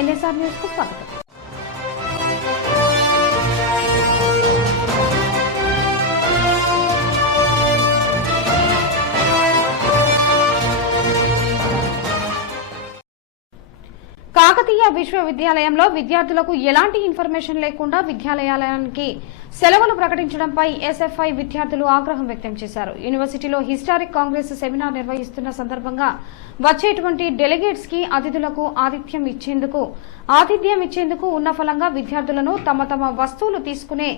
NSR news కు స్వాగతం. కాకతీయ విశ్వవిద్యాలయంలో విద్యార్థులకు ఎలాంటి ఇన్ఫర్మేషన్ లేకుండా విద్యాలయానికి సెలవులు ప్రకటించడంపై ఎస్ఎఫ్ఐ విద్యార్థులు ఆగ్రహం వ్యక్తం చేశారు. యూనివర్సిటీలో హిస్టారిక్ కాంగ్రెస్ సెమినార్ నిర్వహిస్తున్న సందర్భంగా వచ్చేటువంటి డెలిగేట్స్ కి అతిథులకు ఆతిథ్యం ఇచ్చేందుకు ఉన్న ఫలంగా విద్యార్థులను తమ వస్తువులు తీసుకునే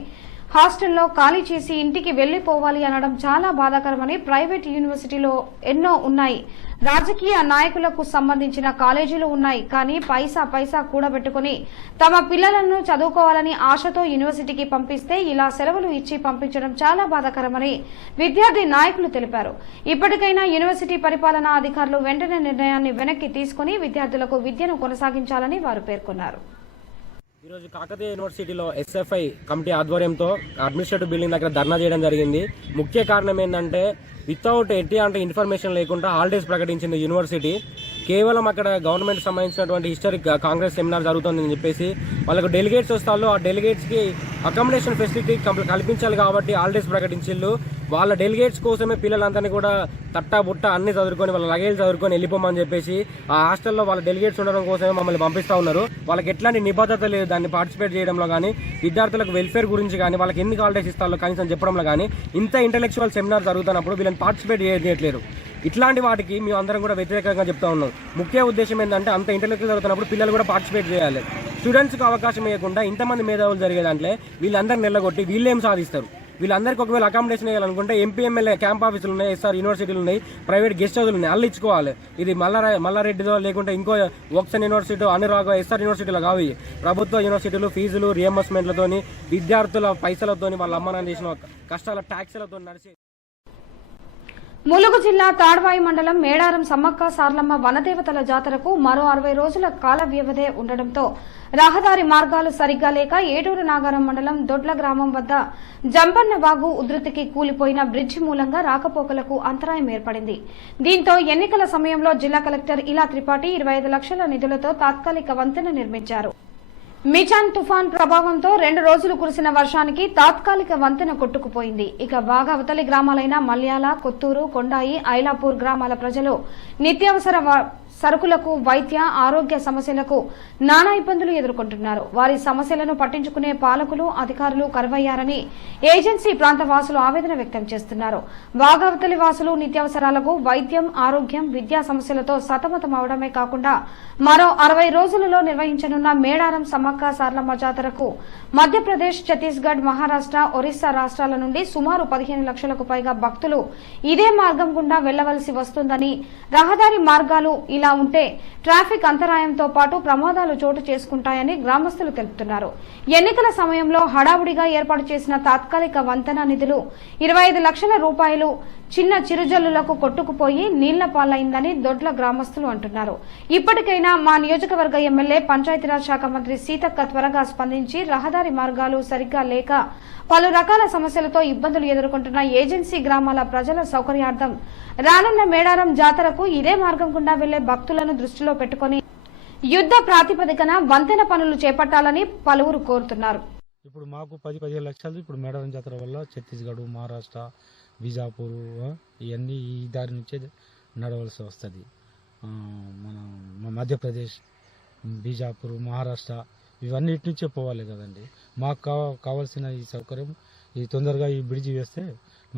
హాస్టల్లో ఖాళీ చేసి ఇంటికి వెళ్లిపోవాలి అనడం చాలా బాధాకరమని, ప్రైవేట్ యూనివర్సిటీలో ఎన్నో ఉన్నాయి, రాజకీయ నాయకులకు సంబంధించిన కాలేజీలు ఉన్నాయి, కానీ పైసా కూడబెట్టుకుని తమ పిల్లలను చదువుకోవాలని ఆశతో యూనివర్సిటీకి పంపిస్తే ఇలా సెలవులు ఇచ్చి పంపించడం చాలా బాధాకరమని విద్యార్థి నాయకులు తెలిపారు. ఇప్పటికైనా యూనివర్సిటీ పరిపాలనా అధికారులు వెంటనే నిర్ణయాన్ని వెనక్కి తీసుకుని విద్యార్థులకు విద్యను కొనసాగించాలని వారు పేర్కొన్నారు. ఈరోజు కాకతీయ యూనివర్సిటీలో ఎస్ఎఫ్ఐ కమిటీ ఆధ్వర్యంతో అడ్మినిస్ట్రేటివ్ బిల్డింగ్ దగ్గర ధర్నా చేయడం జరిగింది. ముఖ్య కారణం ఏంటంటే వితౌట్ ఎటువంటి ఇన్ఫర్మేషన్ లేకుండా హాలిడేస్ ప్రకటించింది యూనివర్సిటీ. కేవలం అక్కడ గవర్నమెంట్ సంబంధించినటువంటి హిస్టారిక్ కాంగ్రెస్ సెమినార్ జరుగుతుందని చెప్పేసి వాళ్ళకు డెలిగేట్స్ వస్తారు. ఆ డెలిగేట్స్కి అకామిడేషన్ ఫెసిలిటీ కల్పించాలి కాబట్టి హాలిడేస్ ప్రకటించిళ్ళు. వాళ్ళ డెలిగేట్స్ కోసమే పిల్లలందరినీ కూడా తట్టా బుట్ట అన్ని చదువుకొని వాళ్ళ లగేజ్ చదువుకొని వెళ్ళిపోమని చెప్పేసి ఆ హాస్టల్లో వాళ్ళ డెలిగేట్స్ ఉండడం కోసమే మమ్మల్ని పంపిస్తూ ఉన్నారు. వాళ్ళకి ఎట్లాంటి నిబద్ధత లేదు దాన్ని పార్టిసిపేట్ చేయడంలో కానీ, విద్యార్థులకు వెల్ఫేర్ గురించి కానీ, వాళ్ళకి ఎన్ని హాలిడేస్ ఇస్తారో కనీసం చెప్పడంలో కానీ, ఇంత ఇంటెలెక్చువల్ సెమినార్ జరుగుతున్నప్పుడు వీళ్ళని పార్టిసిపేట్ చేయట్లేరు. ఇట్లాంటి వాటికి మేము అందరం కూడా వ్యతిరేకంగా చెప్తా ఉన్నాం. ముఖ్య ఉద్దేశం ఏంటంటే అంత ఇంటెలెక్చువల్ జరుగుతున్నప్పుడు పిల్లలు కూడా పార్టిసిపేట్ చేయాలి. స్టూడెంట్స్కి అవకాశం ఇవ్వకుండా ఇంతమంది మేధావులు జరిగే దాంట్లో వీళ్ళందరూ నిలగొట్టి వీళ్ళేం సాధిస్తారు? వీళ్ళందరికీ ఒకవేళ అకామిడేషన్ వేయాలనుకుంటే ఎంపీఎంఎల్ఏ క్యాంప్ ఆఫీసులు ఉన్నాయి, ఎస్ఆర్ యూనివర్సిటీలు ఉన్నాయి, ప్రైవేట్ గెస్ట్ హౌస్లు ఉన్నాయి, అల్లు ఇచ్చుకోవాలి. ఇది మల్లారెడ్డిలో లేకుంటే ఇంకో వోక్సన్ యూనివర్సిటీ, అనురాగ్, ఎస్ఆర్ యూనివర్సిటీలో కావు. ప్రభుత్వ యూనివర్సిటీలు ఫీజులు రియంబర్స్మెంట్లతోని, విద్యార్థుల పైసలతోని, వాళ్ళ అమ్మానాన్ని చేసిన కష్టాల ట్యాక్స్లతో నడిచి. ములుగు జిల్లా తాడ్వాయి మండలం మేడారం సమ్మక్క సార్లమ్మ వనదేవతల జాతరకు మరో 60 రోజుల కాల వ్యవధి ఉండడంతో రహదారి మార్గాలు సరిగ్గా లేక ఏటూరు నాగారం మండలం దొడ్ల గ్రామం వద్ద జంపన్న వాగు ఉధృతికి కూలిపోయిన బ్రిడ్జి మూలంగా రాకపోకలకు అంతరాయం ఏర్పడింది. దీంతో ఎన్నికల సమయంలో జిల్లా కలెక్టర్ ఇలా త్రిపాఠి 25 లక్షల నిధులతో తాత్కాలిక వంతెన నిర్మించారు. మిచాన్ తుఫాన్ ప్రభావంతో 2 రోజులు కురిసిన వర్షానికి తాత్కాలిక వంతెన కొట్టుకుపోయింది. ఇక వాగవతలి గ్రామాలైన మల్యాల, కొత్తూరు, కొండాయి, ఐలాపూర్ గ్రామాల ప్రజలు నిత్యావసర సరుకులకు, వైద్య, ఆరోగ్య సమస్యలకు నానా ఇబ్బందులు ఎదుర్కొంటున్నారు. వారి సమస్యలను పట్టించుకునే పాలకులు, అధికారులు కరువయ్యారని ఏజెన్సీ ప్రాంత వాసులు ఆవేదన వ్యక్తం చేస్తున్నారు. వాగవతలి వాసులు నిత్యావసరాలకు, వైద్యం, ఆరోగ్యం, విద్యా సమస్యలతో సతమతం అవడమే కాకుండా మరో 60 రోజులలో నిర్వహించనున్న మేడారం సమ్మక్క సార్లమ్మ జాతరకు మధ్యప్రదేశ్, ఛత్తీస్గఢ్, మహారాష్ట్ర, ఒరిస్సా రాష్ట్రాల నుండి సుమారు 15 లక్షలకు పైగా భక్తులు ఇదే మార్గం గుండా వెళ్లవలసి వస్తుందని, రహదారి మార్గాలు ఇలా ఉంటే ట్రాఫిక్ అంతరాయంతో పాటు ప్రమాదాలు చోటు చేసుకుంటాయని గ్రామస్తులు తెలుపుతున్నారు. ఎన్నికల సమయంలో హడావుడిగా ఏర్పాటు చేసిన తాత్కాలిక వంతెన నిధులు 25 లక్షల రూపాయలు చిన్న చిరుజల్లులకు కొట్టుకుపోయి నీళ్ల పాలైందని దొడ్ల గ్రామస్తులు అంటున్నారు. ఇప్పటికైనా మా నియోజకవర్గ ఎమ్మెల్యే, పంచాయతీరాజ్ శాఖ మంత్రి సీతక్క త్వరగా స్పందించి రహదారి మార్గాలు సరిగ్గా లేక పలు రకాల సమస్యలతో ఇబ్బందులు ఎదుర్కొంటున్న ఏజెన్సీ గ్రామాల ప్రజల సౌకర్యార్థం రానున్న మేడారం జాతరకు ఇదే మార్గం గుండా వెళ్లే భక్తులను దృష్టిలో పెట్టుకుని యుద్ధ ప్రాతిపదికన వంతెన పనులు చేపట్టాలని పలువురు కోరుతున్నారు. ఇప్పుడు మాకు 10-15 లక్షలు ఇప్పుడు మేడారం జాతర వల్ల ఛత్తీస్గఢ్, మహారాష్ట్ర, బీజాపూర్ ఇవన్నీ ఈ దారి నుంచే నడవలసి వస్తుంది. మన మధ్యప్రదేశ్, బీజాపూర్, మహారాష్ట్ర ఇవన్నిటి నుంచే పోవాలి కదండి. మాకు కావాల్సిన ఈ సౌకర్యం ఈ తొందరగా ఈ బ్రిడ్జి వేస్తే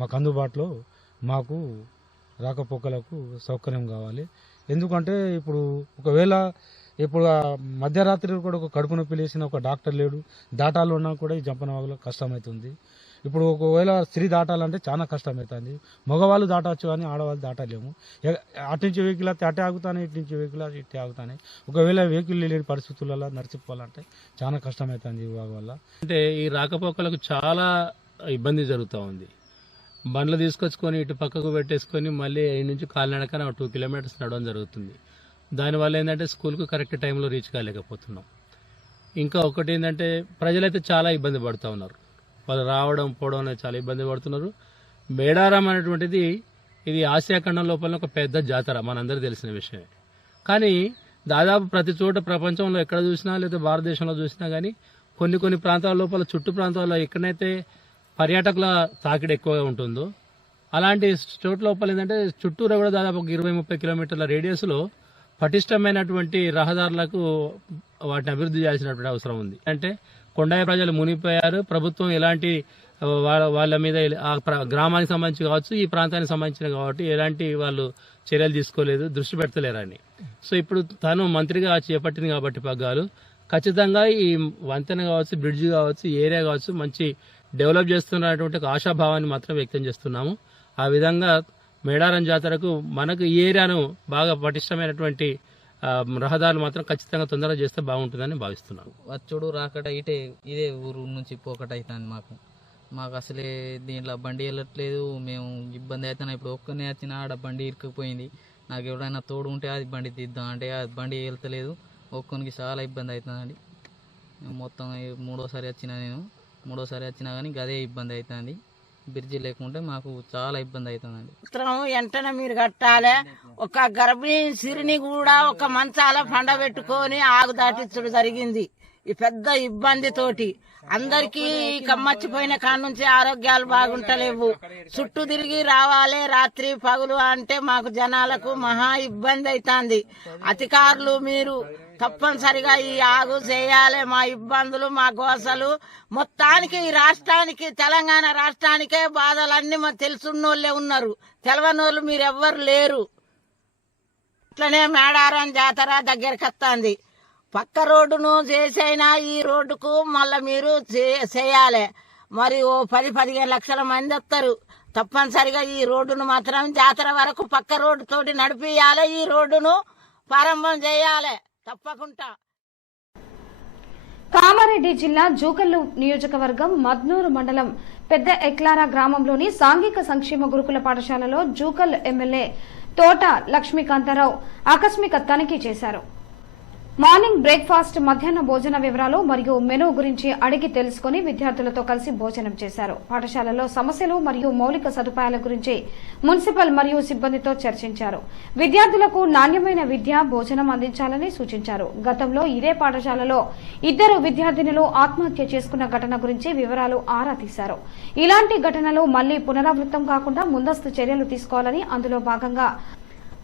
మాకు అందుబాటులో మాకు రాకపోకలకు సౌకర్యం కావాలి. ఎందుకంటే ఇప్పుడు ఒకవేళ ఇప్పుడు మధ్యరాత్రి కూడా ఒక కడుపు నొప్పి లేసిన ఒక డాక్టర్ లేడు, దాటాలు ఉన్నా కూడా ఈ జంపనవాగులో కష్టమవుతుంది. ఇప్పుడు ఒకవేళ స్త్రీ దాటాలంటే చాలా కష్టమవుతుంది. మగవాళ్ళు దాటవచ్చు కానీ ఆడవాళ్ళు దాటలేము. అటు నుంచి వెహికల్ అయితే అటే ఆగుతానే, ఇటు నుంచి వెహికల్ ఇటే ఆగుతానే. ఒకవేళ వెహికల్ లేని పరిస్థితులలో నడిచిపోవాలంటే చాలా కష్టమవుతుంది ఈ వాగు వల్ల. అంటే ఈ రాకపోకలకు చాలా ఇబ్బంది జరుగుతూ ఉంది. బండ్లు తీసుకొచ్చుకొని ఇటు పక్కకు పెట్టేసుకొని మళ్ళీ ఈ నుంచి కాలినడకన 2 కిలోమీటర్స్ నడవడం జరుగుతుంది. దానివల్ల ఏంటంటే స్కూల్కు కరెక్ట్ టైంలో రీచ్ కాలేకపోతున్నాం. ఇంకా ఒకటి ఏంటంటే ప్రజలైతే చాలా ఇబ్బంది పడుతూ ఉన్నారు. వాళ్ళు రావడం పోవడం అనేది చాలా ఇబ్బంది పడుతున్నారు. మేడారం అనేటువంటిది ఇది ఆసియా ఖండం లోపల ఒక పెద్ద జాతర, మనందరికీ తెలిసిన విషయమే. కానీ దాదాపు ప్రతి చోట ప్రపంచంలో ఎక్కడ చూసినా లేదా భారతదేశంలో చూసినా కానీ కొన్ని ప్రాంతాల లోపల చుట్టూ ప్రాంతాల్లో ఎక్కడైతే పర్యాటకుల తాకిడి ఎక్కువగా ఉంటుందో అలాంటి చోట్ల లోపల ఏంటంటే చుట్టూరా కూడా దాదాపు 20-30 కిలోమీటర్ల రేడియస్లో పటిష్టమైనటువంటి రహదారులకు వాటిని అభివృద్ధి చేయాల్సినటువంటి అవసరం ఉంది. అంటే కొండాయి ప్రజలు మునిగిపోయారు, ప్రభుత్వం ఎలాంటి వాళ్ళ మీద గ్రామానికి సంబంధించి కావచ్చు, ఈ ప్రాంతానికి సంబంధించిన కాబట్టి ఎలాంటి వాళ్ళు చర్యలు తీసుకోలేదు, దృష్టి పెడతలేరని. సో ఇప్పుడు తను మంత్రిగా చేపట్టింది కాబట్టి పగ్గాలు ఖచ్చితంగా ఈ వంతెన కావచ్చు, బ్రిడ్జ్ కావచ్చు, ఏరియా కావచ్చు మంచి డెవలప్ చేస్తున్నటువంటి ఒక ఆశాభావాన్ని మాత్రం వ్యక్తం చేస్తున్నాము. ఆ విధంగా మేడారం జాతరకు మనకు ఈ ఏరియాను బాగా పటిష్టమైనటువంటి రహదారులు మాత్రం ఖచ్చితంగా తొందరగా చేస్తే బాగుంటుందని భావిస్తున్నాను. వచ్చుడు రాకట ఇదే ఊరు నుంచి పోకట అవుతుంది. మాకు అసలే దీంట్లో బండి వెళ్ళట్లేదు, మేము ఇబ్బంది అవుతున్నాం. ఇప్పుడు ఒక్కనే వచ్చినా ఆడ బండి ఇరుక్కుపోయింది. నాకు ఎవరైనా తోడు ఉంటే అది బండి తీద్దాం అంటే అది బండి వెళ్తలేదు. ఒక్కనికి చాలా ఇబ్బంది అవుతుందండి. మొత్తం మూడోసారి వచ్చినా కానీ గదే ఇబ్బంది అవుతుంది. బ్రిడ్జి లేకుంటే మాకు చాలా ఇబ్బంది అవుతుందండి. వెంటనే మీరు కట్టాలి. ఒక గర్భిణీ సిరిని కూడా ఒక మంచాల పండబెట్టుకొని ఆగు దాటించడం జరిగింది. ఈ పెద్ద ఇబ్బందితోటి అందరికీ కమ్మచ్చిపోయిన కాడ నుంచి ఆరోగ్యాలు బాగుంటలేవు. చుట్టూ తిరిగి రావాలి రాత్రి పగులు అంటే మాకు జనాలకు మహా ఇబ్బంది అవుతుంది. అధికారులు మీరు తప్పనిసరిగా ఈ ఆగు చేయాలి. మా ఇబ్బందులు మా గోసలు మొత్తానికి ఈ రాష్ట్రానికి తెలంగాణ రాష్ట్రానికే బాధలన్నీ మాకు తెలుసున్నోళ్ళే ఉన్నారు, తెలవనోళ్ళు మీరెవ్వరు లేరు. ఇట్లనే మేడారం జాతర దగ్గరికి వస్తుంది. పక్క రోడ్డును చేసైనా ఈ రోడ్డుకు మళ్ళా మీరు చేయాలి. మరి ఓ 10-15 లక్షల మంది వస్తారు. తప్పనిసరిగా ఈ రోడ్డును మాత్రం జాతర వరకు పక్క రోడ్డు తోటి నడిపియాలి. ఈ రోడ్డును ప్రారంభం చేయాలి తప్పకుండా. కామారెడ్డి జిల్లా జూకల్లు నియోజకవర్గం మద్నూరు మండలం పెద్ద ఎక్లారా గ్రామంలోని సాంఘిక సంక్షేమ గురుకుల పాఠశాలలో జూకల్ ఎమ్మెల్యే తోట లక్ష్మీకాంతారావు ఆకస్మిక తనిఖీ చేశారు. మార్నింగ్ బ్రేక్ఫాస్ట్, మధ్యాహ్న భోజన వివరాలు మరియు మెనూ గురించి అడిగి తెలుసుకుని విద్యార్థులతో కలిసి భోజనం చేశారు. పాఠశాలలో సమస్యలు మరియు మౌలిక సదుపాయాల గురించి మున్సిపల్ మరియు సిబ్బందితో చర్చించారు. విద్యార్థులకు నాణ్యమైన విద్య, భోజనం అందించాలని సూచించారు. గతంలో ఇదే పాఠశాలలో 2 విద్యార్థినులు ఆత్మహత్య చేసుకున్న ఘటన గురించి వివరాలు ఆరా తీశారు. ఇలాంటి ఘటనలు మళ్లీ పునరావృతం కాకుండా ముందస్తు చర్యలు తీసుకోవాలని, అందులో భాగంగా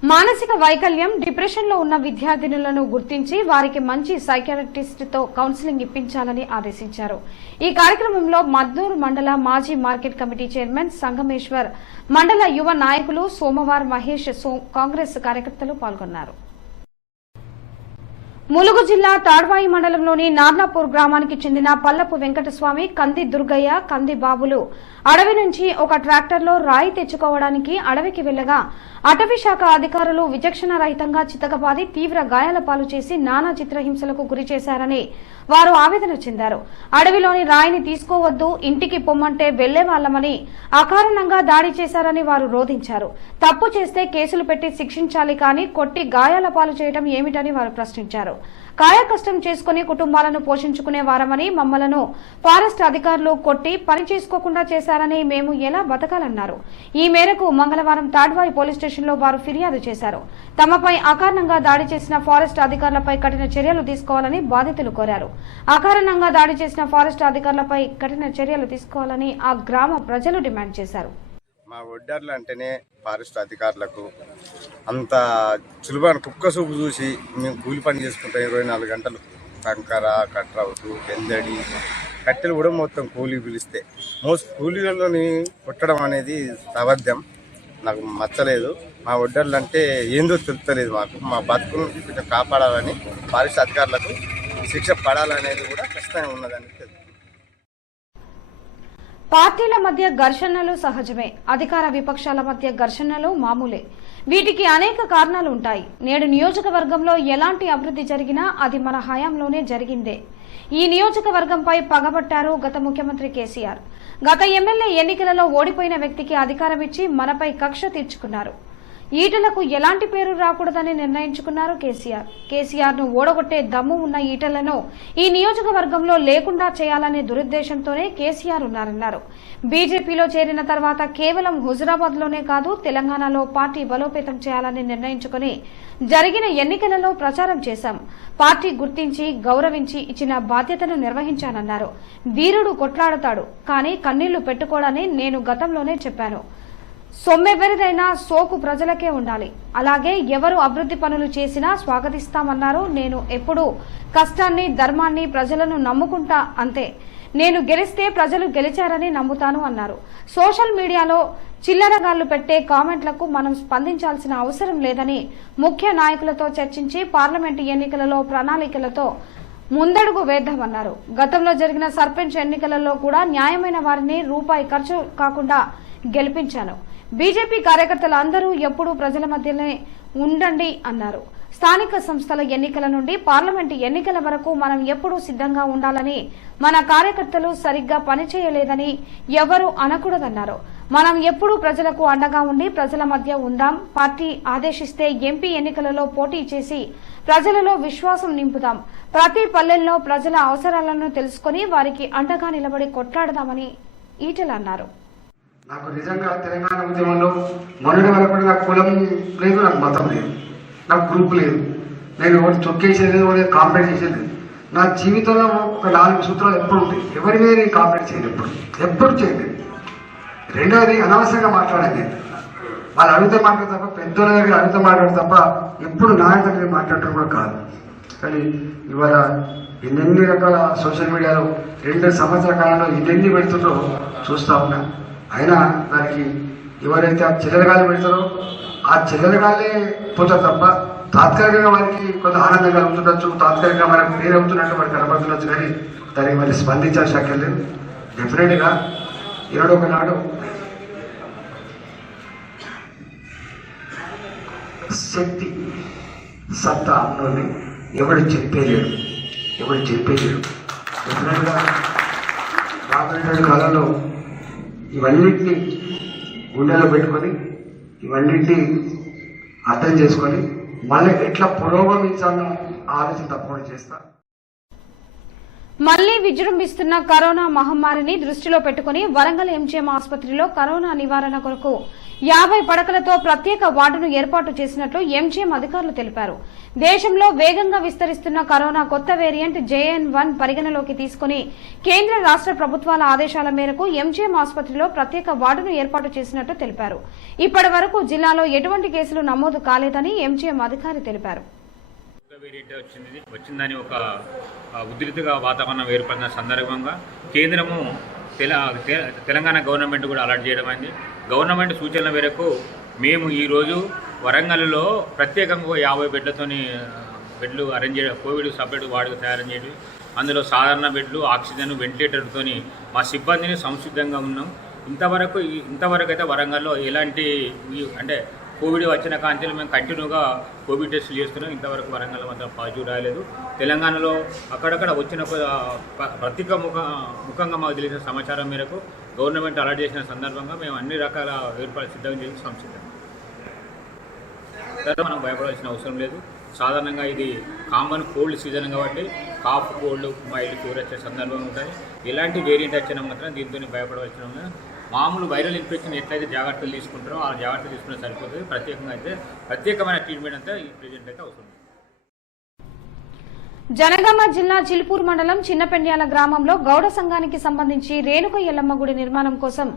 మానసిక వైకల్యం, డిప్రెషన్ లో ఉన్న విద్యార్థినులను గుర్తించి వారికి మంచి సైకియాట్రిస్ట్ తో కౌన్సిలింగ్ ఇప్పించాలని ఆదేశించారు. ఈ కార్యక్రమంలో మద్నూరు మండల మాజీ మార్కెట్ కమిటీ చైర్మన్ సంగమేశ్వర్, మండల యువ నాయకులు సోమవార్, మహేష్, కాంగ్రెస్ కార్యకర్తలు పాల్గొన్నారు. ములుగు జిల్లా తాడ్వాయి మండలంలోని నార్నాపూర్ గ్రామానికి చెందిన పల్లపు వెంకటస్వామి, కంది దుర్గయ్య, కంది బాబులు అడవి నుంచి ఒక ట్రాక్టర్లో రాయి తెచ్చుకోవడానికి అడవికి వెళ్లగా అటవీ శాఖ అధికారులు విచక్షణారహితంగా చితకబాది తీవ్ర గాయాల పాలు చేసి నానా చిత్రహింసలకు గురి చేశారని వారు ఆవేదన చెందారు. అడవిలోని రాయిని తీసుకోవద్దు, ఇంటికి పొమ్మంటే వెళ్లేవాళ్లమని అకారణంగా దాడి చేశారని వారు రోధించారు. తప్పు చేస్తే కేసులు పెట్టి శిక్షించాలి కానీ కొట్టి గాయాల పాలు చేయడం ఏమిటని వారు ప్రశ్నించారు. కాయకష్టం చేసుకుని కుటుంబాలను పోషించుకునే వారమని, మమ్మలను ఫారెస్ట్ అధికారులు కొట్టి పని చేసుకోకుండా చేశారని మేము ఎలా బతకాలన్నారు. ఈ మేరకు మంగళవారం తాడ్వాయి పోలీస్ స్టేషన్లో వారు ఫిర్యాదు చేశారు. తమపై అకారణంగా దాడి చేసిన ఫారెస్ట్ అధికారులపై కఠిన చర్యలు తీసుకోవాలని బాధితులు కోరారు. అకారణంగా దాడి చేసిన ఫారెస్ట్ అధికారులపై కఠిన చర్యలు తీసుకోవాలని ఆ గ్రామ ప్రజలు డిమాండ్ చేశారు. మా ఒడ్డర్లు అంటేనే ఫారెస్ట్ అధికారులకు అంత సులభాన్ని కుక్క చూపు చూసి మేము కూలి పని చేసుకుంటాం. 24 గంటలు కంకర, కట్రవుతు, పెందడి, కట్టెలు కూడా మొత్తం కూలీ పిలిస్తే కూలీలని కొట్టడం అనేది అబద్ధం. నాకు నచ్చలేదు. మా ఒడ్డర్లు అంటే ఏందో తెలుస్తలేదు. మా బతుకును కొంచెం కాపాడాలని, ఫారెస్ట్ అధికారులకు శిక్ష పడాలనేది కూడా ఖచ్చితంగా ఉన్నదని తెలుసు. పార్టీల మధ్య ఘర్షణలు సహజమే. అధికార విపక్షాల మధ్య ఘర్షణలు మామూలే. వీటికి అనేక కారణాలు ఉంటాయి. నేడు నియోజకవర్గంలో ఎలాంటి అభివృద్ధి జరిగినా అది మన హయాంలోనే జరిగిందే. ఈ నియోజకవర్గంపై పగబట్టారు గత ముఖ్యమంత్రి కేసీఆర్. గత ఎమ్మెల్యే ఎన్నికలలో ఓడిపోయిన వ్యక్తికి అధికారం ఇచ్చి మనపై కక్ష తీర్చుకున్నారు. ఈటలకు ఎలాంటి పేరు రాకూడదని నిర్ణయించుకున్నారు కేసీఆర్ ను ఓడగొట్టే దమ్ము ఉన్న ఈటలను ఈ నియోజకవర్గంలో లేకుండా చేయాలనే దురుద్దేశంతోనే కేసీఆర్ ఉన్నారన్నారు. బీజేపీలో చేరిన తర్వాత కేవలం హుజురాబాద్ లోనే కాదు తెలంగాణలో పార్టీ బలోపేతం చేయాలని నిర్ణయించుకుని జరిగిన ఎన్నికలలో ప్రచారం చేశాం. పార్టీ గుర్తించి గౌరవించి ఇచ్చిన బాధ్యతను నిర్వహించానన్నారు. వీరుడు కొట్లాడతాడు కానీ కన్నీళ్లు పెట్టుకోడని నేను గతంలోనే చెప్పాను. సొమ్మెవరిదైనా సోకు ప్రజలకే ఉండాలి. అలాగే ఎవరు అభివృద్ధి పనులు చేసినా స్వాగతిస్తామన్నారు. నేను ఎప్పుడూ కష్టాన్ని ధర్మాన్ని ప్రజలను నమ్ముకుంటా అంతే. నేను గెలిస్తే ప్రజలు గెలిచారని నమ్ముతాను అన్నారు. సోషల్ మీడియాలో చిల్లరగాళ్లు పెట్టే కామెంట్లకు మనం స్పందించాల్సిన అవసరం లేదని ముఖ్య నాయకులతో చర్చించి పార్లమెంటు ఎన్నికలలో ప్రణాళికలతో ముందడుగు వేద్దామన్నారు. గతంలో జరిగిన సర్పంచ్ ఎన్నికలలో కూడా న్యాయమైన వారిని రూపాయి ఖర్చు కాకుండా గెలిపించాను. బీజేపీ కార్యకర్తలు అందరూ ఎప్పుడూ ప్రజల మధ్యనే ఉండండి అన్నారు. స్థానిక సంస్థల ఎన్నికల నుండి పార్లమెంటు ఎన్నికల వరకు మనం ఎప్పుడూ సిద్ధంగా ఉండాలని, మన కార్యకర్తలు సరిగ్గా పనిచేయలేదని ఎవరూ అనకూడదన్నారు. మనం ఎప్పుడూ ప్రజలకు అండగా ఉండి ప్రజల మధ్య ఉందాం. పార్టీ ఆదేశిస్తే ఎంపీ ఎన్నికలలో పోటీ చేసి ప్రజలలో విశ్వాసం నింపుదాం. ప్రతి పల్లెల్లో ప్రజల అవసరాలను తెలుసుకుని వారికి అండగా నిలబడి కొట్లాడదామని ఈటెల అన్నారు. నాకు నిజంగా తెలంగాణ ఉద్యమంలో మొన్నటి వరకు నాకు కులం లేదు, నాకు మతం లేదు, నాకు గ్రూప్ లేదు, నేను ఒకటి చొక్కేసేది ఒకటి కాంప్లైంట్ చేసేది. నా జీవితంలో ఒక 4 సూత్రాలు ఎప్పుడు ఉంటాయి. ఎవరి మీద నేను కాంప్లైంట్ చేయను, ఎప్పుడు చేయలేదు. రెండవది అనవసరంగా మాట్లాడాను. నేను వాళ్ళు అడుగుతా మాట్లాడదు తప్ప, పెద్దోళ్ళ దగ్గర అడుగుతా మాట్లాడదు తప్ప ఎప్పుడు నా దగ్గర మాట్లాడటం కూడా కాదు. కానీ ఇవాళ ఎన్నెన్ని రకాల సోషల్ మీడియాలో 2 సంవత్సరాల కాలంలో ఎన్నెన్ని పెడుతుందో చూస్తా ఉన్నా. అయినా దానికి ఎవరైతే ఆ చిల్లరగాలు పెడతారో ఆ చిల్లరగాలే పోతారు తప్ప తాత్కాలికంగా వారికి కొంత ఆనందం కలుగుతుండొచ్చు, తాత్కాలికంగా మనకు పేరు అవుతున్నట్టు వారికి కనబడుతుండొచ్చు. కానీ దానికి మరి స్పందించాల్సిన శక్యం లేదు. డెఫినెట్గా ఈనాడు నాడు శక్తి సత్తా అన్నోని ఎవడు చెప్పేలేడు. డెఫినెట్గా రాబోయే కాలంలో ఇవన్నింటినీ గుండెలో పెట్టుకొని ఇవన్నింటినీ అర్థం చేసుకొని మళ్ళీ ఎట్లా పురోగమించాలో ఆలోచన తప్పకుండా చేస్తా. మళ్లీ విజృంభిస్తున్న కరోనా మహమ్మారిని దృష్టిలో పెట్టుకుని వరంగల్ ఎంజీఎం ఆసుపత్రిలో కరోనా నివారణ కొరకు 50 పడకలతో ప్రత్యేక వార్డును ఏర్పాటు చేసినట్లు ఎంజీఎం అధికారులు తెలిపారు. దేశంలో వేగంగా విస్తరిస్తున్న కరోనా కొత్త వేరియంట్ JN1 పరిగణలోకి తీసుకుని కేంద్ర రాష్ట్ర ప్రభుత్వాల ఆదేశాల మేరకు ఎంజీఎం ఆసుపత్రిలో ప్రత్యేక వార్డును ఏర్పాటు చేసినట్లు తెలిపారు. ఇప్పటి వరకు జిల్లాలో ఎటువంటి కేసులు నమోదు కాలేదని ఎంజీఎం అధికారి తెలిపారు. వచ్చిందని ఒక ఉధృతిగా వాతావరణం ఏర్పడిన సందర్భంగా కేంద్రము తెలంగాణ గవర్నమెంట్ కూడా అలర్ట్ చేయడం అయింది. గవర్నమెంట్ సూచనల మేరకు మేము ఈరోజు వరంగల్లో ప్రత్యేకంగా 50 బెడ్లు అరేంజ్ చేయడం, కోవిడ్ సపరేట్ వార్డుకు తయారు చేయడం, అందులో సాధారణ బెడ్లు, ఆక్సిజన్, వెంటిలేటర్తో మా సిబ్బందిని సంసిద్ధంగా ఉన్నాం. ఇంతవరకు అయితే వరంగల్లో ఎలాంటి అంటే కోవిడ్ వచ్చిన కాంచెలు మేము కంటిన్యూగా కోవిడ్ టెస్టులు చేస్తున్నాం. ఇంతవరకు వరంగల్ మాత్రం పాజిటివ్ రాలేదు. తెలంగాణలో అక్కడక్కడ వచ్చిన ముఖంగా మాకు తెలిసిన సమాచారం మేరకు గవర్నమెంట్ అలర్ట్ చేసిన సందర్భంగా మేము అన్ని రకాల ఏర్పాట్లు సిద్ధం చేసి సంసిద్ధంగా మనం భయపడాల్సిన అవసరం లేదు. సాధారణంగా ఇది కామన్ కోల్డ్ సీజన్ కాబట్టి కాఫ్, కోల్డ్, మైల్డ్ ఫీవర్ వచ్చే సందర్భం ఉంటుంది. ఎలాంటి వేరియంట్ వచ్చినా మాత్రం దీంతో భయపడవలసిన మామూలు వైరల్ ఇన్ఫెక్షన్ ఎట్లయితే జాగ్రత్తలు తీసుకుంటారో ఆ జాగ్రత్తలు తీసుకుంటే సరిపోతుంది. ప్రత్యేకమైన ట్రీట్మెంట్ అంతా ఈ ప్రెజెంట్ అయితే అవసరం. జనగామ జిల్లా చిలుపూరు మండలం చిన్నపెండ్యాల గ్రామంలో గౌడ సంఘానికి సంబంధించి రేణుక ఎల్లమ్మ గుడి నిర్మాణం కోసం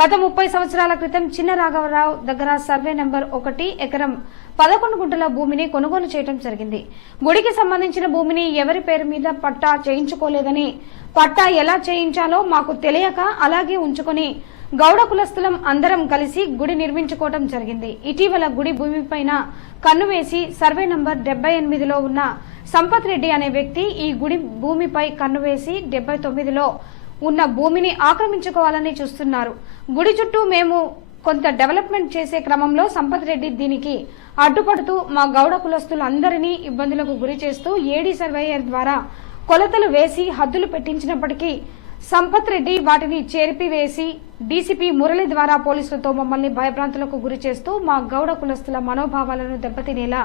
గత 30 సంవత్సరాల క్రితం చిన్న రాఘవరావు దగ్గర సర్వే నెంబర్ 1 ఎకరం 11 గుంటల భూమిని కొనుగోలు చేయడం జరిగింది. గుడికి సంబంధించిన భూమిని ఎవరి పేరు మీద పట్టా చేయించుకోలేదని, పట్టా ఎలా చేయించాలో మాకు తెలియక అలాగే ఉంచుకొని గౌడ కులస్తులం అందరం కలిసి గుడి నిర్మించుకోవడం జరిగింది. ఇటీవల గుడి భూమిపైన కన్ను వేసి సర్వే నంబర్ 78లో ఉన్న సంపత్ రెడ్డి అనే వ్యక్తి ఈ గుడి భూమిపై కన్ను వేసి 79లో ఉన్న భూమిని ఆక్రమించుకోవాలని చూస్తున్నారు. గుడి చుట్టూ మేము కొంత డెవలప్మెంట్ చేసే క్రమంలో సంపత్ రెడ్డి దీనికి అడ్డుపడుతూ మా గౌడ కులస్తులందరినీ ఇబ్బందులకు గురి చేస్తూ ఏడీ సర్వేయర్ ద్వారా కొలతలు వేసి హద్దులు పెట్టించినప్పటికీ సంపత్ రెడ్డి వాటిని చెరిపివేసి డీసీపీ మురళి ద్వారా పోలీసులతో మమ్మల్ని భయభ్రాంతులకు గురి చేస్తూ మా గౌడ కులస్తుల మనోభావాలను దెబ్బతినేలా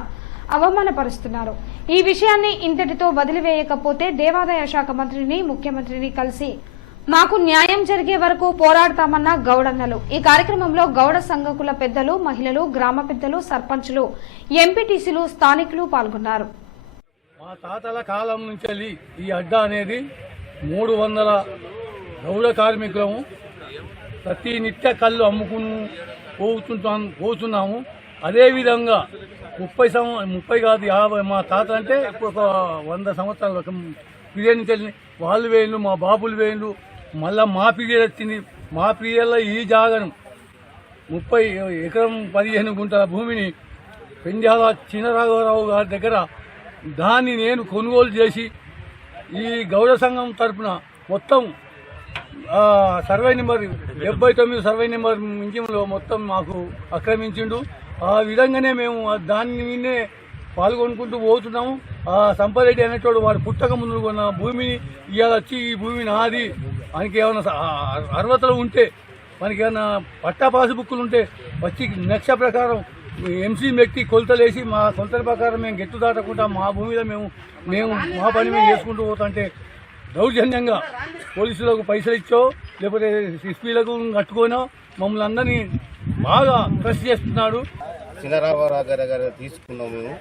అవమానపరుస్తున్నారు. ఈ విషయాన్ని ఇంతటితో వదిలివేయకపోతే దేవాదాయ శాఖ మంత్రిని, ముఖ్యమంత్రిని కలిసి మాకు న్యాయం జరిగే వరకు పోరాడతామన్న గౌడన్నలు. ఈ కార్యక్రమంలో గౌడ సంఘకుల పెద్దలు, మహిళలు, గ్రామ పెద్దలు, సర్పంచులు, ఎంపీటీసీలు, స్థానికులు పాల్గొన్నారు. మా తాతల కాలం నుంచి ఈ అడ్డా అనేది 300 గౌడ కార్మికులము ప్రతి నిత్య కళ్ళు అమ్ముకుని పోతున్నాము. అదేవిధంగా 30 కాదు 50 మా తాత అంటే ఇప్పుడు ఒక 100 సంవత్సరాల పీరియడ్ నుంచి వాళ్ళు వేయండు, మా బాబులు వేయండు, మళ్ళా మా పీరియడ్ వచ్చింది. మా పీరియడ్లో ఈ జాగను 30 ఎకరం 15 గుంటల భూమిని పెండ్యాల చినరాఘవరావు గారి దగ్గర దాన్ని నేను కొనుగోలు చేసి ఈ గౌడ సంఘం తరఫున మొత్తం సర్వే నెంబర్ 79 సర్వే నెంబర్ ఇంజిన్లో మొత్తం మాకు ఆక్రమించిండు. ఆ విధంగానే మేము దాన్ని మీదే పాల్గొనుకుంటూ పోతున్నాము. ఆ సంపారెడ్డి అనేటోడు వాడు పుట్టక ముందు కొన్న భూమిని ఇవాళ వచ్చి ఈ భూమి నాది మనకి ఏమైనా అర్హతలు ఉంటే, మనకి ఏమైనా పట్టా పాసుబుక్కులు ఉంటే వచ్చి నక్ష ప్రకారం ఎంసీ మెట్టి కొలతలేసి మా కొలతల ప్రకారం మేము గెట్టు దాటకుండా మా భూమిలో మేము మా పని మేము చేసుకుంటూ పోతుంటే దౌర్జన్యంగా పోలీసులకు పైసలు ఇచ్చో లేకపోతే ఎస్పీలకు కట్టుకోనో మమ్మల్ని అందరినీ బాగా ప్రెస్ చేస్తున్నాడు. చినరాఘవరావు గారు తీసుకున్నాం. మేము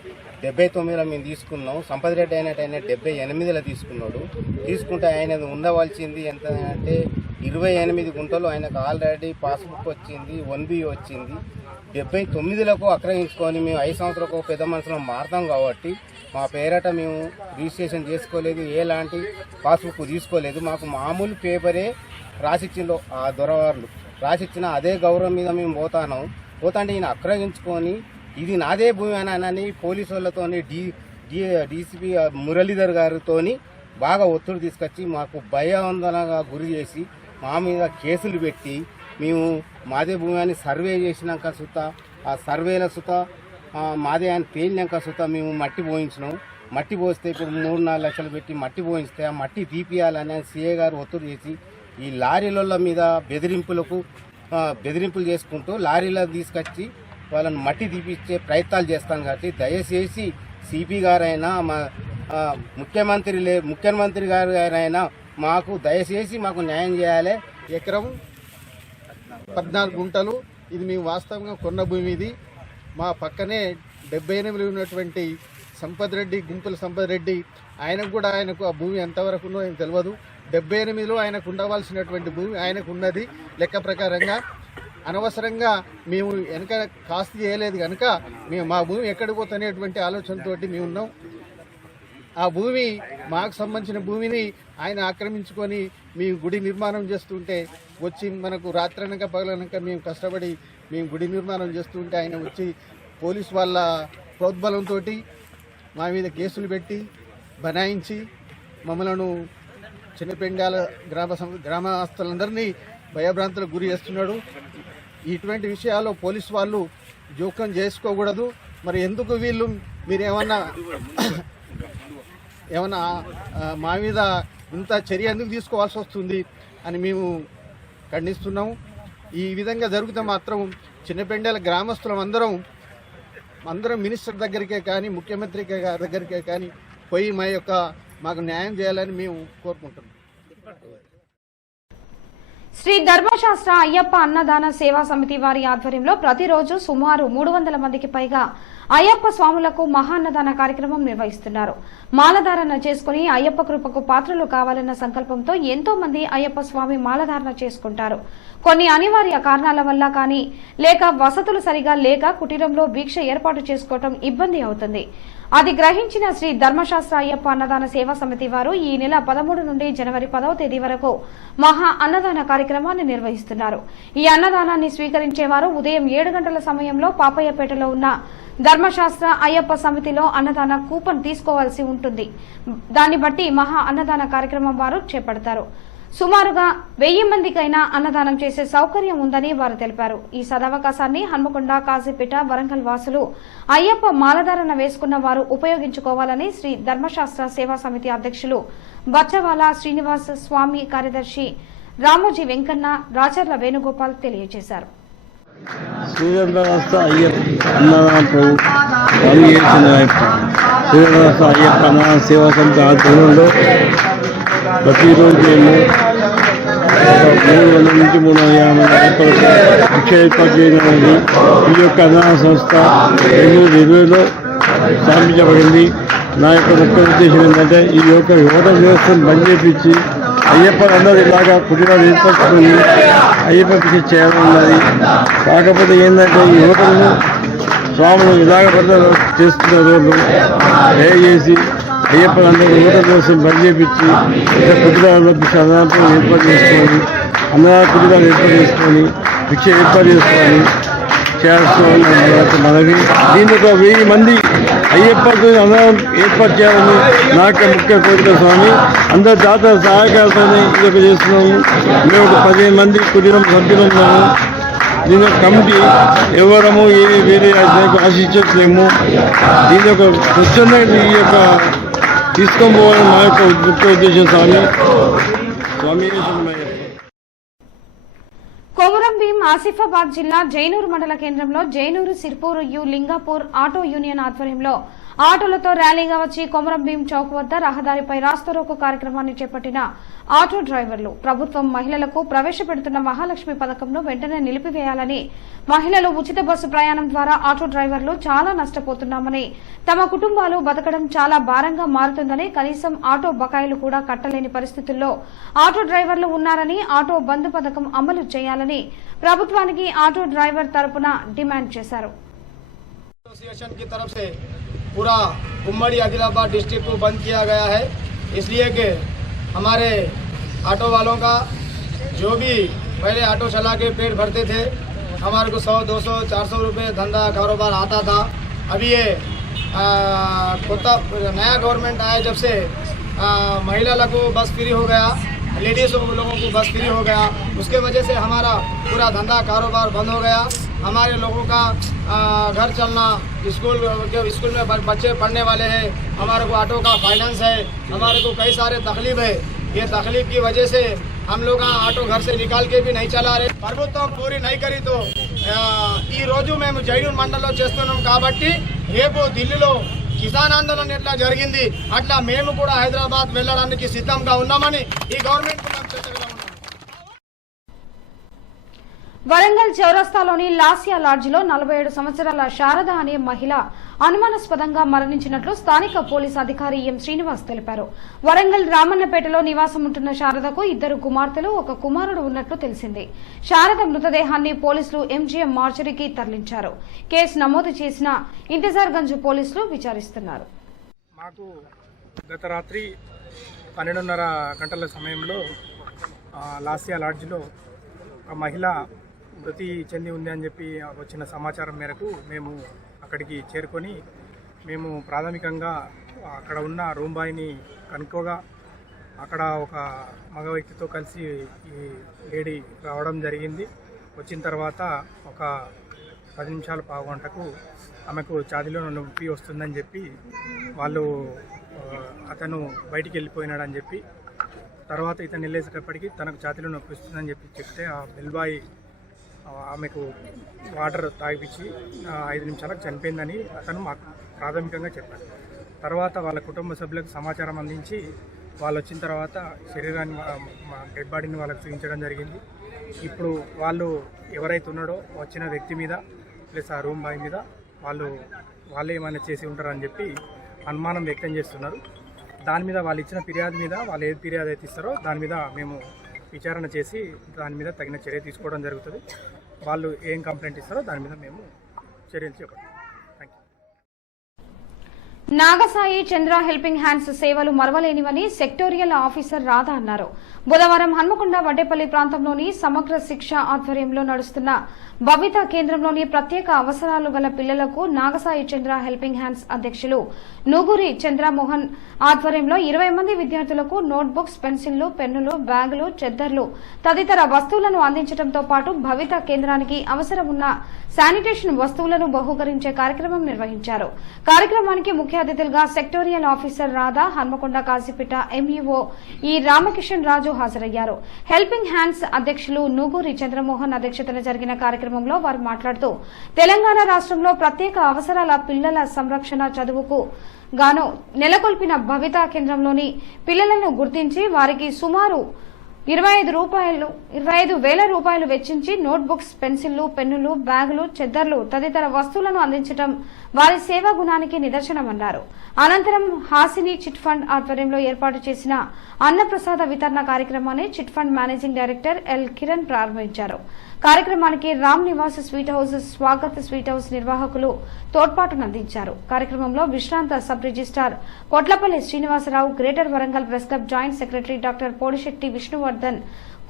79లో మేము తీసుకున్నాం. సంపత్ రెడ్డి అయినట్టు ఆయన 78లో తీసుకున్నాడు. తీసుకుంటే ఆయన ఉండవలసింది ఎంత అంటే 28 గుంటలు. ఆయనకు ఆల్రెడీ పాస్బుక్ వచ్చింది, 1B వచ్చింది. 79లకు ఆక్రమించుకొని మేము 5 సంవత్సరాలకు పెద్ద మనుషులు మారుతాం కాబట్టి మా పేరట మేము రిజిస్ట్రేషన్ చేసుకోలేదు, ఎలాంటి పాస్బుక్ తీసుకోలేదు. మాకు మామూలు పేపరే రాసిచ్చిందో ఆ దొరవార్లు రాసిచ్చిన అదే గౌరవం మీద మేము పోతాంటే ఈయన ఆక్రమించుకొని ఇది నాదే భూమి అని పోలీసు వాళ్ళతో డీసీపీ మురళీధర్ గారితో బాగా ఒత్తిడి తీసుకొచ్చి మాకు భయాందోళనగా గురి చేసి మా మీద కేసులు పెట్టి మేము మాదే భూమి అని సర్వే చేసినాక సుత ఆ సర్వేల సుత మాదే అని తేలినాక సుత మేము మట్టి పోయించినాం. మట్టి పోస్తే ఇప్పుడు 3-4 లక్షలు పెట్టి మట్టి పోయిస్తే ఆ మట్టి తీపియాలని సీఏ గారు ఒత్తిడి చేసి ఈ లారీల మీద బెదిరింపులు చేసుకుంటూ లారీలో తీసుకొచ్చి వాళ్ళని మట్టి తీపిచ్చే ప్రయత్నాలు చేస్తాం. కాబట్టి దయచేసి సిపి గారైనా మా ముఖ్యమంత్రి గారైనా మాకు దయచేసి మాకు న్యాయం చేయాలి. ఎకరం 14 గుంటలు ఇది మేము వాస్తవంగా కొన్న భూమి. ఇది మా పక్కనే 78లో ఉన్నటువంటి సంపత్ రెడ్డి, గుంపుల సంపత్ రెడ్డి, ఆయనకు ఆ భూమి ఎంతవరకు ఉందో ఆయన తెలియదు. 78లో ఆయనకు ఉండవలసినటువంటి భూమి ఆయనకు ఉన్నది. లెక్క ప్రకారంగా అనవసరంగా మేము వెనక కాస్త చేయలేదు కనుక మేము మా భూమి ఎక్కడికి పోతనేటువంటి ఆలోచనతో మేము ఉన్నాం. ఆ భూమి మాకు సంబంధించిన భూమిని ఆయన ఆక్రమించుకొని మేము గుడి నిర్మాణం చేస్తుంటే వచ్చి మనకు రాత్రనక పగలనక మేము కష్టపడి మేము గుడి నిర్మాణం చేస్తుంటే ఆయన వచ్చి పోలీసు వాళ్ళ ప్రోద్బలంతో మా మీద కేసులు పెట్టి బనాయించి మమ్మలను చిన్నపెండాల గ్రామస్తులందరినీ భయభ్రాంతులకు గురి చేస్తున్నాడు. ఇటువంటి విషయాల్లో పోలీసు వాళ్ళు జోక్యం చేసుకోకూడదు. మరి ఎందుకు మీరు ఏమన్నా మా మీద ఇంత చర్య ఎందుకు తీసుకోవాల్సి వస్తుంది అని మేము ఖండిస్తున్నాము. ఈ విధంగా జరిగితే మాత్రం చిన్నపెండాల గ్రామస్తులం అందరం మినిస్టర్ దగ్గరికే కానీ ముఖ్యమంత్రి దగ్గరికే కానీ పోయి మాకు న్యాయం చేయాలని మేము కోరుకుంటున్నాం. శ్రీ ధర్మశాస్త్ర అయ్యప్ప అన్నదాన సేవా సమితి వారి ఆధ్వర్యంలో ప్రతిరోజు సుమారు 300 మందికి పైగా అయ్యప్ప స్వాములకు మహాన్నదాన కార్యక్రమం నిర్వహిస్తున్నారు. మాలధారణ చేసుకుని అయ్యప్ప కృపకు పాత్రలు కావాలన్న సంకల్పంతో ఎంతో మంది అయ్యప్ప స్వామి మాలధారణ చేసుకుంటారు. కొన్ని అనివార్య కారణాల వల్ల కానీ లేక వసతులు సరిగా లేక కుటీరంలో భిక్ష ఏర్పాటు చేసుకోవటం ఇబ్బంది అవుతుంది. అది గ్రహించిన శ్రీ ధర్మశాస్త్ర అయ్యప్ప అన్నదాన సేవా సమితి వారు ఈ నెల 13 నుండి జనవరి 10వ తేదీ వరకు మహా అన్నదాన కార్యక్రమాన్ని నిర్వహిస్తున్నారు. ఈ అన్నదానాన్ని స్వీకరించేవారు ఉదయం 7 గంటల సమయంలో పాపయ్యపేటలో ఉన్న ధర్మశాస్త్ర అయ్యప్ప సమితిలో అన్నదాన కూపన్ తీసుకోవాల్సి ఉంటుంది. దాన్ని బట్టి మహా అన్నదాన కార్యక్రమం వారు చేపడతారు. సుమారుగా 1000 మందికైనా అన్నదానం చేసే సౌకర్యం ఉందని వారు తెలిపారు. ఈ సదవకాశాన్ని హన్మకొండ, కాజీపేట, వరంగల్ వాసులు అయ్యప్ప మాలధారణ వేసుకున్న వారు ఉపయోగించుకోవాలని శ్రీ ధర్మశాస్త్ర సేవా సమితి అధ్యక్షులు బచ్చవాల శ్రీనివాస్ స్వామి, కార్యదర్శి రామోజీ వెంకన్న, రాచర్ల వేణుగోపాల్ తెలియజేశారు. సేవా సమితి ఆధ్వర్యంలో ప్రతిరోజు మేము 300 నుంచి 350 శిక్ష ఏర్పాటు చేయడం అనేది ఈ యొక్క అన్నదాన సంస్థ 2020లో స్థాపించబడింది. నా యొక్క ముఖ్య ఉద్దేశం ఏంటంటే ఈ యొక్క హోటల్ వ్యవస్థను బంద్ చేపించి అయ్యప్పలందరూ ఇలాగా కుటీరాలు ఏర్పరచుకొని అయ్యప్ప పిచ్చి చేయాలన్నది. కాకపోతే ఏంటంటే ఈ హోటల్ను స్వాములు ఇలాగ చేస్తున్న రోజు దయచేసి అయ్యప్పలందరూ హోటల్ వ్యవస్థను బంద్ చేపించి ఇక్కడ కుటీరాల్లో భిక్ష అన్నదానం ఏర్పాటు చేసుకొని కుటీరాలు ఏర్పాటు చేసుకొని భిక్ష ఏర్పాటు చేసుకొని చేయాల్సిన మనవి. దీనికి 1000 మంది అయ్యప్పకు అన్నదానం ఏర్పాటు చేయాలని నాకు ముఖ్య కోరిక స్వామి. అందరు దాతల సహాయకాలతోనే ఇది చేస్తున్నాము. మేము ఒక 15 మంది కుటుంబం సభ్యులు ఉన్నాము. దీని యొక్క కమిటీ ఎవరము వేరే ఆశించట్లేము. దీని యొక్క స్వచ్ఛందంగా ఈ యొక్క తీసుకొని పోవాలని మా యొక్క ముఖ్య ఉద్దేశం స్వామి. కొమురం భీం ఆసిఫాబాద్ జిల్లా జైనూరు మండల కేంద్రంలో జైనూరు, సిర్పూర్, లింగాపూర్ ఆటో యూనియన్ ఆధ్వర్యంలో ఆటోలతో ర్యాలీగా వచ్చి కొమురం భీం చౌక్ వద్ద రహదారిపై రాస్తారోకో కార్యక్రమాన్ని చేపట్టిన ఆటో డ్రైవర్లు ప్రభుత్వం మహిళలకు ప్రవేశపెడుతున్న మహాలక్ష్మి పథకంను వెంటనే నిలిపివేయాలని, మహిళలు ఉచిత బస్సు ప్రయాణం ద్వారా ఆటో డ్రైవర్లు చాలా నష్టపోతున్నామని, తమ కుటుంబాలు బతకడం చాలా భారంగా మారుతుందని, కనీసం ఆటో బకాయిలు కూడా కట్టలేని పరిస్థితుల్లో ఆటో డ్రైవర్లు ఉన్నారని, ఆటో బంద్ పథకం అమలు చేయాలని ప్రభుత్వానికి ఆటో డ్రైవర్ తరపున డిమాండ్ చేశారు. पूरा उम्मड़ी आदिलाबाद डिस्ट्रिक्ट को बंद किया गया है, इसलिए कि हमारे ऑटो वालों का जो भी पहले ऑटो चला के पेट भरते थे, हमारे को 100, 200, 400 रुपये धंधा कारोबार आता था. अभी ये नया गवर्नमेंट आया जब से महिला को बस फ्री हो गया, लेडीज़ लोगों को बस फ्री हो गया, उसके वजह से हमारा पूरा धंधा कारोबार बंद हो गया. हमारे लोगों का घर चलना, स्कूल में बच्चे पढ़ने वाले हैं, हमारे को ऑटो का फाइनेंस है, हमारे को कई सारे तकलीफ है. ये तकलीफ की वजह से हम लोग ऑटो घर से निकाल के भी नहीं चला रहे. ప్రభుత్వం పూరి नहीं करी तो ఈ రోజు మేము జైనూర్ మండలంలో చేస్తున్నాం కాబట్టి రేపు ఢిల్లీలో కిసాన్ ఆందోళన ఎట్లా జరిగింది అట్లా మేము కూడా హైదరాబాద్ వెళ్ళడానికి సిద్ధంగా ఉన్నామని ఈ గవర్నమెంట్ కు మేము చెప్పగలం. వరంగల్ చౌరస్తాలోని లాసియా లాడ్జిలో 47 సంవత్సరాల శారద అనే మహిళ అనుమానాస్పదంగా మరణించినట్లు స్థానిక పోలీసు అధికారి ఎం శ్రీనివాస్ తెలిపారు. వరంగల్ రామన్నపేటలో నివాసం ఉంటున్న శారదకు 2 కుమార్తెలు, 1 కుమారుడు ఉన్నట్లు తెలిసింది. శారద మృతదేహాన్ని పోలీసులు ఎంజీఎం మార్చురీకి తరలించారు. కేసు నమోదు చేసిన ఇంతజార్గంజ్ పోలీసులు విచారిస్తున్నారు. మాకు గత రాత్రి 12:30 గంటల సమయంలో లాసియా లాడ్జిలో ఒక మహిళ మృతి చెంది ఉంది అని చెప్పి వచ్చిన సమాచారం మేరకు మేము అక్కడికి చేరుకొని మేము ప్రాథమికంగా అక్కడ ఉన్న రూమ్ బాయ్ని కనుక్కోగా అక్కడ ఒక మగ వ్యక్తితో కలిసి ఈ లేడీ రావడం జరిగింది. వచ్చిన తర్వాత ఒక 10 నిమిషాలు పావు గంటకు ఆమెకు ఛాతీలో నొప్పి వస్తుందని చెప్పి వాళ్ళు అతను బయటికి వెళ్ళిపోయినాడని చెప్పి, తర్వాత ఇతను వెళ్ళేసేటప్పటికి తనకు ఛాతీలో నొప్పి వస్తుందని చెప్పి చెప్తే ఆ బెల్ బాయ్ ఆమెకు వాటర్ తాగిపించి 5 నిమిషాలకు చనిపోయిందని అతను మాకు ప్రాథమికంగా చెప్పారు. తర్వాత వాళ్ళ కుటుంబ సభ్యులకు సమాచారం అందించి వాళ్ళు వచ్చిన తర్వాత శరీరాన్ని డెడ్ బాడీని వాళ్ళకి చూపించడం జరిగింది. ఇప్పుడు వాళ్ళు ఎవరైతే ఉన్నాడో వచ్చిన వ్యక్తి మీద ప్లస్ ఆ రూమ్ బాయ్ మీద వాళ్ళే ఏమైనా చేసి ఉంటారని చెప్పి అనుమానం వ్యక్తం చేస్తున్నారు. దాని మీద వాళ్ళు ఇచ్చిన ఫిర్యాదు మీద వాళ్ళు ఏది ఫిర్యాదు అయితే ఇస్తారో దాని మీద మేము విచారణ చేసి దాని మీద తగిన చర్య తీసుకోవడం జరుగుతుంది. వాళ్ళు ఏం కంప్లైంట్ ఇస్తారో దాని మీద మేము చర్యలు చేపడతాం. నాగసాయి చంద్ర హెల్పింగ్ హ్యాండ్స్ సేవలు మరవలేనివని సెక్టోరియల్ ఆఫీసర్ రాధా అన్నారు. బుధవారం హన్మకొండ వడ్డేపల్లి ప్రాంతంలోని సమగ్ర శిక్ష ఆధ్వర్యంలో నడుస్తున్న భవిత కేంద్రంలోని ప్రత్యేక అవసరాలు గల పిల్లలకు నాగసాయి చంద్ర హెల్పింగ్ హ్యాండ్స్ అధ్యక్షులు నూగూరి చంద్రమోహన్ ఆధ్వర్యంలో 20 మంది విద్యార్థులకు నోట్బుక్స్, పెన్సిళ్లు, పెన్నులు, బ్యాగులు, చెద్దర్లు తదితర వస్తువులను అందించడంతో పాటు భవిత కేంద్రానికి అవసరం ఉన్న శానిటేషన్ వస్తువులను బహూకరించే కార్యక్రమం నిర్వహించారు. కార్యక్రమానికి ముఖ్య అతిథులుగా sectorial officer Radha, Hanamkonda Kazipet MEO ఈ రామకిషన్ రాజు హాజరయ్యారు. హెల్పింగ్ హ్యాండ్స్ అధ్యక్షులు నూగూరి చంద్రమోహన్ అధ్యక్షతన జరిగిన కార్యక్రమంలో వారు మాట్లాడుతూ తెలంగాణ రాష్ట్రంలో ప్రత్యేక అవసరాల పిల్లల సంరక్షణ చదువుకు గాను నెలకొల్పిన భవిత కేంద్రంలోని పిల్లలను గుర్తించి వారికి సుమారు 25,000 రూపాయలు వెచ్చించి నోట్బుక్స్, పెన్సిళ్లు, పెన్నులు, బ్యాగులు, చెద్దర్లు తదితర వస్తువులను అందించడం వారి సేవా గుణానికి నిదర్శనమన్నారు. అనంతరం హాసిని చిట్ ఫండ్ ఆధ్వర్యంలో ఏర్పాటు చేసిన అన్నప్రసాద వితరణ కార్యక్రమాన్ని chit fund managing director L Kiran ప్రారంభించారు. కార్యక్రమానికి Ram Niwas sweet house, Swagat sweet house నిర్వాహకులు తోడ్పాటునందించారు. కార్యక్రమంలో విశ్రాంత sub registrar Kotlapalli Srinivasarao, greater Warangal press club joint secretary doctor Podishetti Vishnuvardhan,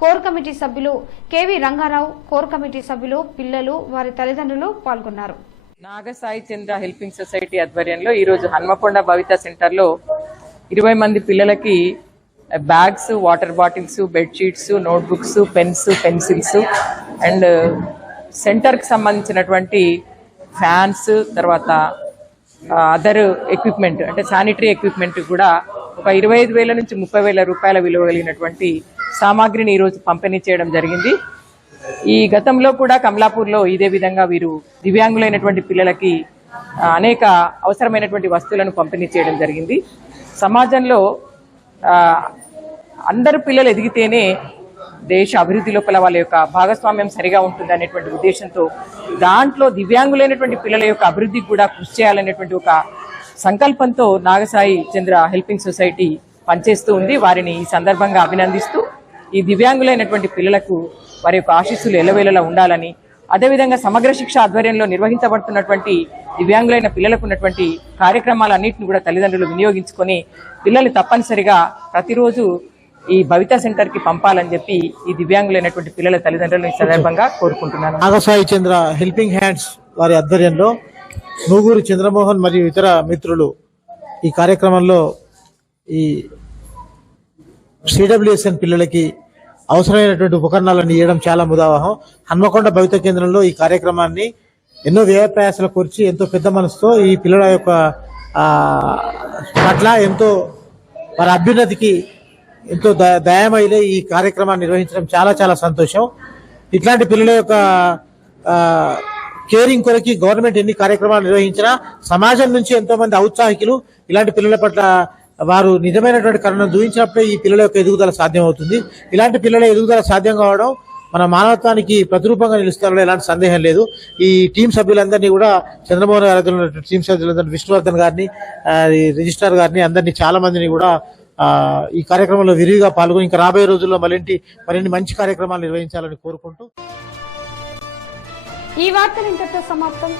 core committee సభ్యులు కెవి రంగారావు, కోర్ కమిటీ సభ్యులు, పిల్లలు, వారి తల్లిదండ్రులు పాల్గొన్నారు. నాగసాయి చంద్ర హెల్పింగ్ సొసైటీ ఆధ్వర్యంలో ఈరోజు హన్మకొండ భవిత సెంటర్లో 20 మంది పిల్లలకి bags, water bottles, bedsheets, notebooks, pens, pencils and సెంటర్కి సంబంధించినటువంటి ఫ్యాన్స్, తర్వాత అదర్ ఎక్విప్మెంట్ అంటే శానిటరీ ఎక్విప్మెంట్ కూడా ఒక 25,000 నుంచి 30,000 రూపాయల విలువ కలిగినటువంటి సామాగ్రిని ఈరోజు పంపిణీ చేయడం జరిగింది. ఈ గతంలో కూడా కమలాపూర్లో ఇదే విధంగా వీరు దివ్యాంగులైనటువంటి పిల్లలకి అనేక అవసరమైనటువంటి వస్తువులను పంపిణీ చేయడం జరిగింది. సమాజంలో అందరు పిల్లలు ఎదిగితేనే దేశ అభివృద్ధి లోపల వాళ్ళ యొక్క భాగస్వామ్యం సరిగా ఉంటుంది అనేటువంటి ఉద్దేశంతో దాంట్లో దివ్యాంగులైనటువంటి పిల్లల యొక్క అభివృద్ధికి కూడా కృషి చేయాలనేటువంటి ఒక సంకల్పంతో నాగసాయి చంద్ర హెల్పింగ్ సొసైటీ పనిచేస్తూ ఉంది. వారిని ఈ సందర్భంగా అభినందిస్తూ ఈ దివ్యాంగులైనటువంటి పిల్లలకు వారి యొక్క ఆశీస్సులు ఎల్లవేళలా ఉండాలని, అదేవిధంగా సమగ్ర శిక్ష ఆధ్వర్యంలో నిర్వహించబడుతున్నటువంటి దివ్యాంగులైన పిల్లలకు ఉన్నటువంటి కార్యక్రమాలన్నింటినీ కూడా తల్లిదండ్రులు వినియోగించుకొని పిల్లలు తప్పనిసరిగా ప్రతిరోజు ఈ భవిత సెంటర్ కి పంపాలని చెప్పి ఈ దివ్యాంగులైనటువంటి పిల్లల తల్లిదండ్రులను ఈ సందర్భంగా కోరుకుంటున్నాను. నాగసాయి చంద్ర హెల్పింగ్ హ్యాండ్స్ వారి ఆధ్వర్యంలో నూగూరి చంద్రమోహన్ మరియు ఇతర మిత్రులు ఈ కార్యక్రమంలో ఈ సిడబ్ల్యూఎస్ఎన్ పిల్లలకి అవసరమైనటువంటి ఉపకరణాలను ఇవ్వడం చాలా ముదావహం. హన్మకొండ భవిత కేంద్రంలో ఈ కార్యక్రమాన్ని ఎన్నో వ్యయప్రయాసాలు కూర్చి ఎంతో పెద్ద మనసుతో ఈ పిల్లల యొక్క పట్ల ఎంతో వారి అభ్యున్నతికి ఎంతో దయామయిలే ఈ కార్యక్రమాన్ని నిర్వహించడం చాలా చాలా సంతోషం. ఇట్లాంటి పిల్లల యొక్క కేరింగ్ కొరకి గవర్నమెంట్ ఎన్ని కార్యక్రమాలు నిర్వహించినా సమాజం నుంచి ఎంతో మంది ఔత్సాహికులు ఇలాంటి పిల్లల పట్ల వారు నిజమైనటువంటి కరుణను చూపించినప్పుడే ఈ పిల్లల యొక్క ఎదుగుదల సాధ్యం అవుతుంది. ఇలాంటి పిల్లల ఎదుగుదల సాధ్యం కావడం మన మానవత్వానికి ప్రతిరూపంగా నిలుస్తారో ఎలాంటి సందేహం లేదు. ఈ టీం సభ్యులందరినీ కూడా చంద్రమోహన్ గారి టీం సభ్యులందరినీ, విష్ణువర్ధన్ గారిని, రిజిస్ట్రార్ గారిని, అందరినీ చాలా మందిని కూడా ఈ కార్యక్రమంలో విరివిగా పాల్గొని ఇంకా రాబోయే రోజుల్లో మరిన్ని మంచి కార్యక్రమాలు నిర్వహించాలని కోరుకుంటూ ఈ వార్తలు ఇంతటితో సమాప్తం.